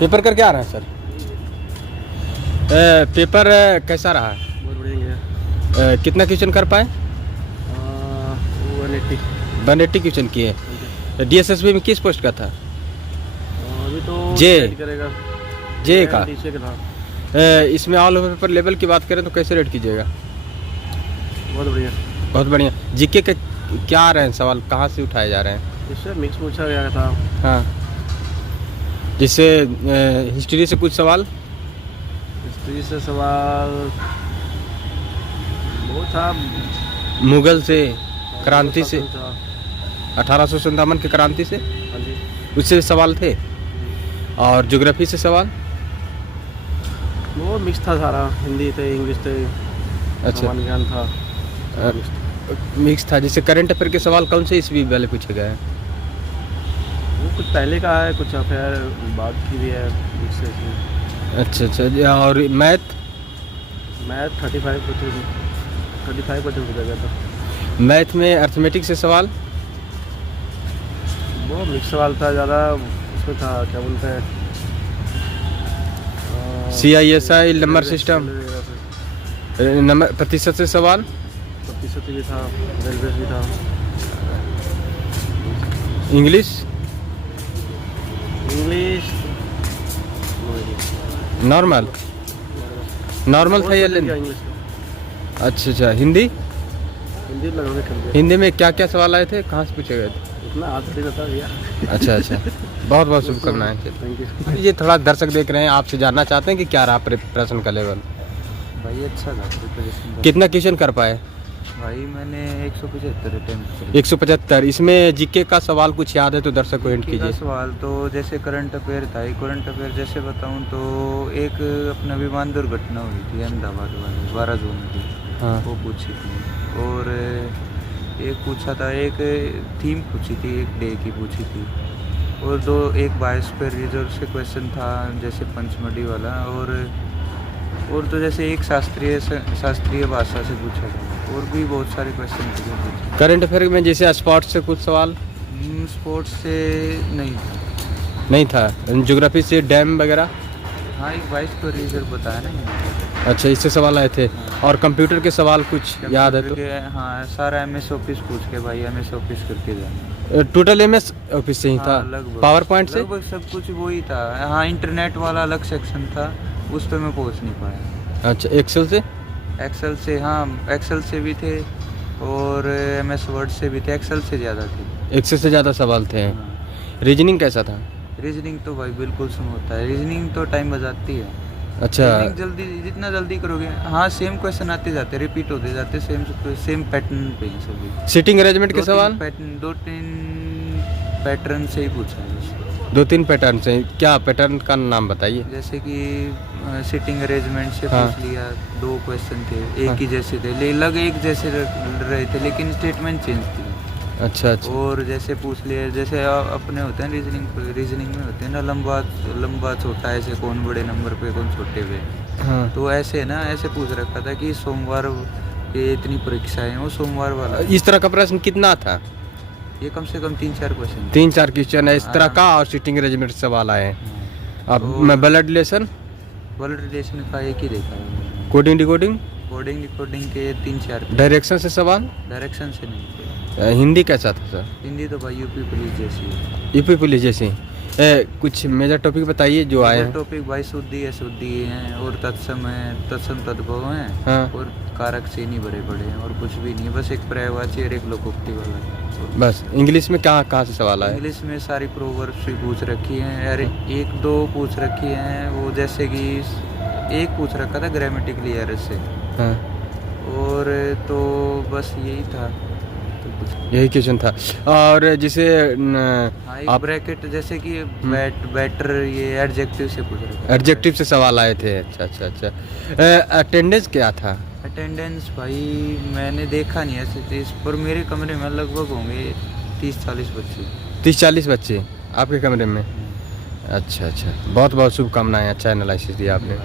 Paper करके आ रहे हैं सर। पेपर कैसा रहा? बहुत बढ़िया। कितना क्वेश्चन कर पाए? 180 180 क्वेश्चन किए। डीएसएसबी में किस पोस्ट का था? अभी तो जे करेगा जे का। टीचर का था। इसमें ऑल ओवर पेपर लेवल की बात करें तो कैसे रेट कीजिएगा? बहुत बढ़िया। बहुत बढ़िया। जीके के क्या आ रहे हैं सवाल, कहाँ से उठाए जा रहे हैं? इससे मिक्स पूछा गया था। हाँ, जिससे हिस्ट्री से कुछ सवाल, हिस्ट्री से सवाल वो था, मुगल से, क्रांति से, था। 1857 की क्रांति से, हाँ जी। उससे सवाल थे। और ज्योग्राफी से सवाल वो मिक्स था सारा, हिंदी थे, इंग्लिश थे, अच्छा सामान्य ज्ञान था। मिक्स था। जैसे करंट अफेयर के सवाल कौन से ईस्वी वाले पूछे गए हैं? वो कुछ पहले का है, कुछ अफेयर बाद की भी है, मिक्स है इसमें। अच्छा अच्छा। और मैथ 35% पूछा गया था। मैथ में अर्थमेटिक से सवाल, वो मिक्स सवाल था ज़्यादा, उसमें था क्या बोलते हैं, CISI नंबर सिस्टम, नंबर प्रतिशत से सवाल, प्रतिशत भी था, रेलवे भी था। इंग्लिश नॉर्मल था या लेन? इंग्लिश अच्छा अच्छा। हिंदी लगभग कर दिया। हिंदी में क्या क्या सवाल आए थे, कहाँ से पूछे गए थे? इतना आज नहीं बता दिया। अच्छा अच्छा। बहुत बहुत शुभकामनाएं। थैंक यू ये थोड़ा दर्शक देख रहे हैं, आपसे जानना चाहते हैं कि क्या रहा प्रिपरेशन का लेवल? भाई। अच्छा था प्रिपरेशन। कितना क्वेश्चन कर पाए? भाई मैंने 175 अटेम्प्ट 175। इसमें जीके का सवाल कुछ याद है तो दर्शक को हिंट कीजिए। सवाल तो जैसे करंट अफेयर था, करंट अफेयर जैसे बताऊं तो एक अपना विमान दुर्घटना हुई थी अहमदाबाद वाली 12 जून की। हाँ। वो पूछी थी। और एक पूछा था, एक थीम पूछी थी, एक डे की पूछी थी। और एक बायोस्फीयर रिजर्व से क्वेश्चन था, जैसे पंचमढ़ी वाला। और तो जैसे एक शास्त्रीय भाषा से पूछा था। और भी बहुत सारे क्वेश्चन थे। करंट अफेयर में जैसे स्पोर्ट्स से कुछ सवाल? स्पोर्ट्स से नहीं था। ज्योग्राफी से डैम वगैरह? हाँ, एक बायोस्फीयर रिजर्व बताया ना। अच्छा, इससे सवाल आए थे। और कंप्यूटर के सवाल कुछ याद है तो? हाँ, सारा MS ऑफिस पूछ के भाई, MS ऑफिस करके जाना। टोटल MS ऑफिस से ही था? पावर पॉइंट से लगभग सब कुछ वही था। हाँ, इंटरनेट वाला अलग सेक्शन था, उस पर मैं पहुँच नहीं पाया। अच्छा, एक्सेल से? हाँ, एक्सेल से भी थे और MS वर्ड से भी थे। एक्सेल से ज़्यादा थे। एक्सेल से ज़्यादा सवाल थे। हाँ। रीजनिंग कैसा था? रीजनिंग तो भाई बिल्कुल स्मूथ होता है। रीजनिंग तो टाइम बचाती है। अच्छा। जितना जल्दी करोगे, हाँ, सेम क्वेश्चन आते जाते, रिपीट होते जाते, सेम पैटर्न पे ही सभी। सीटिंग अरेंजमेंट के सवाल? 2-3 पैटर्न से ही पूछा है। 2-3 पैटर्न से? क्या पैटर्न का नाम बताइए। जैसे कि सिटिंग अरेंजमेंट से हाँ। पूछ लिया, 2 क्वेश्चन थे, एक हाँ। ही जैसे थे, एक जैसे रहे थे, लेकिन स्टेटमेंट चेंज थी। अच्छा अच्छा। और जैसे पूछ लिए, जैसे अपने होते हैं रीजनिंग में होते हैं ना, लंबा छोटा, ऐसे कौन बड़े नंबर पे कौन छोटे पे। हाँ। तो ऐसे पूछ रखा था कि सोमवार ये इतनी परीक्षाएं, वो सोमवार वाला। इस तरह का प्रश्न कितना था? ये कम से कम 3-4 क्वेश्चन। 3-4 क्वेश्चन है इस तरह हाँ। का। और सीटिंग अरेंजमेंट सवाल आए हैं। अब तो मैं ब्लड रिलेशन का एक ही देखा है। कोडिंग डिकोडिंग कोडिंग के 3-4 थे। डायरेक्शन से सवाल? डायरेक्शन से नहीं थे। हिंदी कैसा था सर? हिंदी तो भाई यूपी पुलिस जैसी है। यूपी पुलिस जैसे? कुछ मेजर टॉपिक बताइए जो आए हैं। टॉपिक भाई शुद्धि हैं, और तत्सम तद्भव हैं। हाँ। और कारक से नहीं बड़े हैं, और कुछ भी नहीं है, बस एक पर्यायवाची और एक लोकोक्ति वाला है। बस इंग्लिश में कहाँ से सवाल आए? इंग्लिश में सारी प्रोवर्ब्स भी पूछ रखी हैं, अरे 1-2 पूछ रखी हैं। वो जैसे कि एक पूछ रखा था ग्रामेटिकली एरर से। हाँ। और तो बस यही था। तो कुछ यही क्वेश्चन था। और जिसे आप ब्रैकेट जैसे कि बेटर, ये एडजेक्टिव से पूछ रहे थे। एडजेक्टिव से सवाल आए थे। अच्छा अच्छा अच्छा। अटेंडेंस क्या था? अटेंडेंस भाई मैंने देखा नहीं ऐसे, इस पर मेरे कमरे में लगभग होंगे 30-40 बच्चे। 30-40 बच्चे आपके कमरे में? अच्छा अच्छा। बहुत बहुत शुभकामनाएं। अच्छा एनालिसिस दिया आपने।